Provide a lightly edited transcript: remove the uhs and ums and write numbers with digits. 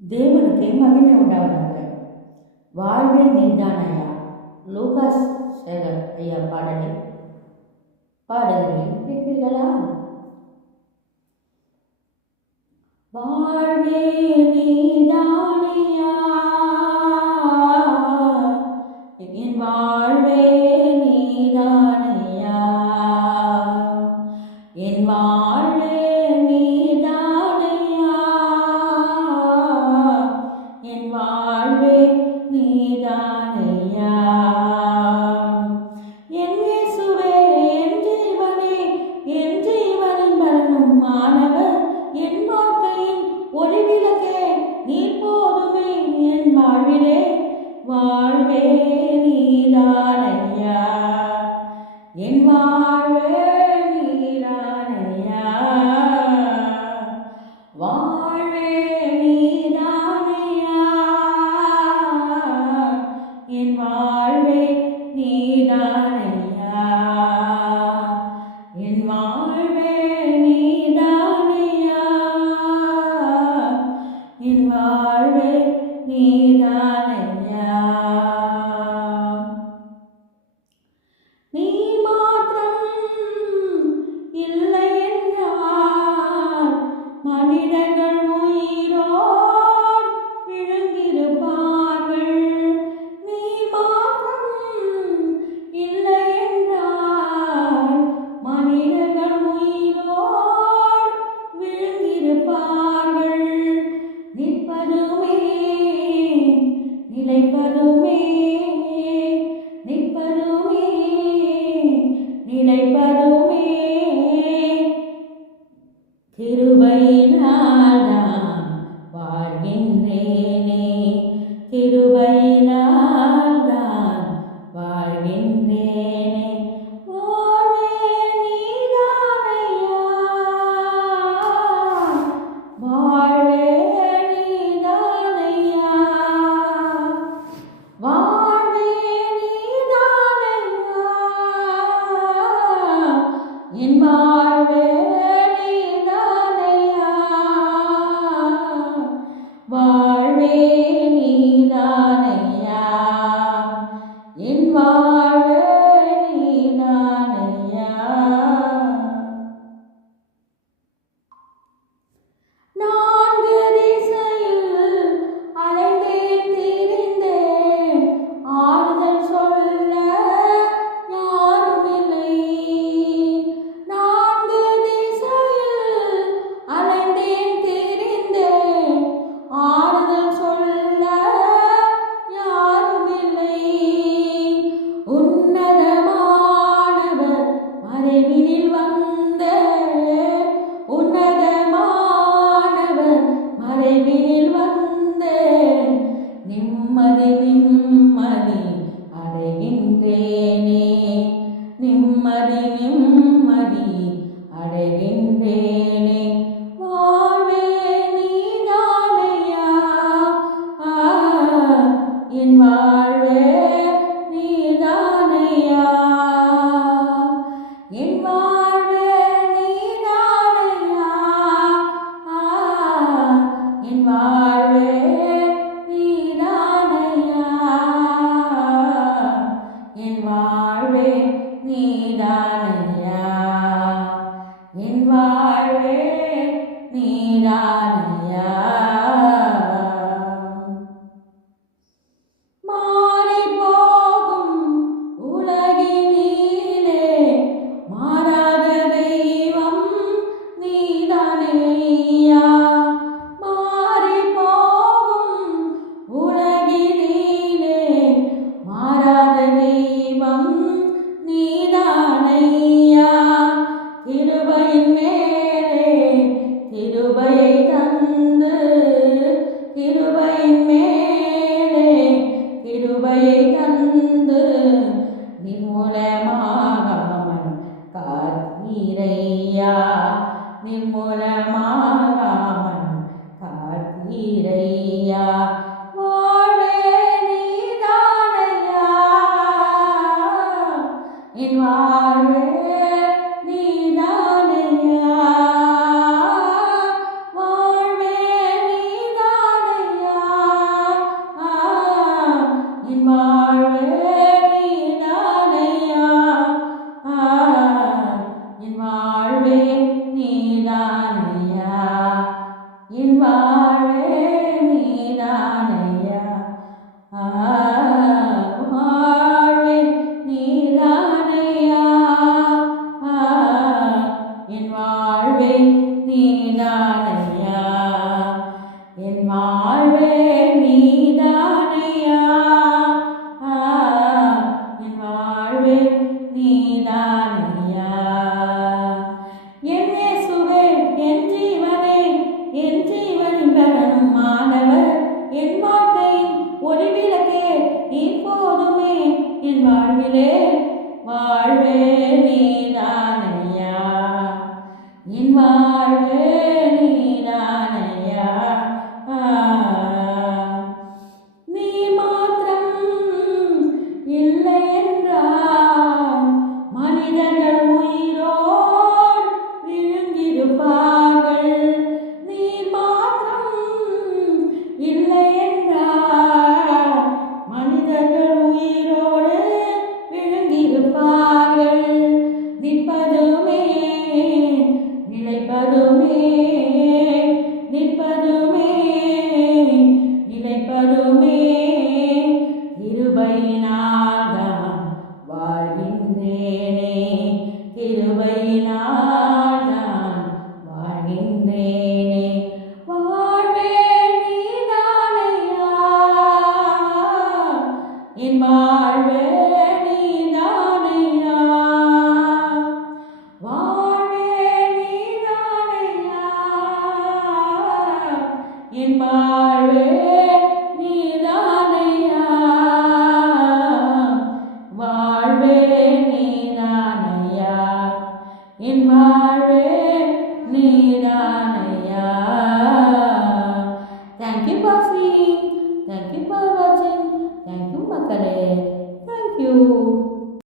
தேவனுக்கு மகிமை உண்டாவதாக. வாழ்வே நீதான் ஐயா. லூகாஸ் சேகர் ஐயா பாடலை பாடுகிறேன், கேட்பீர்களா? வாழ்வே நீதான் ஐயா, என் வாழ்வே நீதான் ஐயா, என் வாழ்வே நீதான் ஐயா, என் வாழ்வே நீதான் ஐயா, என் இயேசுவே என் ஜீவனே, என் ஜீவனின் மரணம் மாணவர், என் வாழ்க்கையின் ஒளிவிளக்கே நீ போதுமே, என் வாழ்விலே வாழ்வே நீதான் ஐயா, என் வாழ்வே நீதான் ஐயா, வாழ்வே நீதான் ஐயா, என் வாழ்வே நீதான் ஐயா, என் வாழ்வே நீதான் ஐயா, என் வாழ்வே நீதான் ஐயா. நீ மாத்திரம் இல்லை என்றால் மனிதர்கள் உயிரோடு விழுங்கிருப்பார்கள். நீ மாத்திரம் இல்லை என்றால் மனிதர்கள் உயிரோடு விழுங்கிருப்பார்கள். நிற்பதுமே நிலைப்பதுமே, நிற்பதுமே நிலைப்பதுமே கிருபையினால்தான் வாழ்கின்றேனே, கிருபையினால்தான் வாழ்கின்றேனே, வாழ்வே நீதான் ஐயா, வாழ்வே நீதான் ஐயா, வாழ்வே நீதான் ஐயா, என் வாழ்வே நீதான் ஐயா, வாழ்வே நீதான் ஐயா, என் வாழ்வே நீதான் ஐயா. நான்கு திசையில் அலைந்தேன் திரிந்தேன், ஆறுதல் சொல்ல யாரும் இல்லை. நான்கு திசையில் அலைந்தேன் திரிந்தேன், ஆறுதல் சொல்ல யாரும் இல்லை. உன்னதமானவர் மறைவினில் வந்த, உன்னதமானவர் மறைவினில் வந்த, நிம்மதி நிம்மதி அடைகின்றேனே, நிம்மதி நிம்மதி அடைகின்றேனே, வாழ்வே நீதான் ஐயா, என் வாழ்வே நீதான் ஐயா, என் வாழ்வே நீதான் ஐயா, என் வாழ்வே நீதான் ஐயா, என் வாழ்வே நீதான் ஐயா, என் வாழ்வே நீதான் ஐயா. மாறிப் போகும் உலகினிலே மாறாத தெய்வம் நீதானே ஐயா, மாறிப் என் வாழ்வே நீதானையா வாழ்வே நீதானையா என் வாழ்வே நீதானையா என் வாழ்வே நீதானையா என் வாழ்வே நீதானையா என் இயேசுவே என் ஜீவனே என் ஜீவனின் பலனும் மாணவர் என் வாழ்க்கையின் ஒளிவிளக்கே நீ போதுமே என் வாழ்விலே வாழ்வே நீதானையா என் வாழ்வே நீதானையா நீ மாத்திரம் இல்லை என்றால் மனிதர்கள் உயிரோடு விழுங்கிருப்பார்கள் நீ மாத்திரம் இல்லை என்றால் மனிதர்கள் உயிரோடு விழுங்கிருப்பார்கள் நிற்பதுமே நிலைப்பதுமே நிற்பதுமே நிலைப்பதுமே கிருபையினால்தான் வாழ்கின்றேனே கிருபையினால்தான் வாழ்கின்றேனே வாழ்வே நீதானையா என் வாழ்வே நீதானையா வாழ்வே நீதானையா என் வாழ்வே நீதானையா வாழ்வே நீதானையா என் வாழ்வே நீதானையா. Thank you for seeing. Thank you for watching. Thank you மக்களே. Thank you.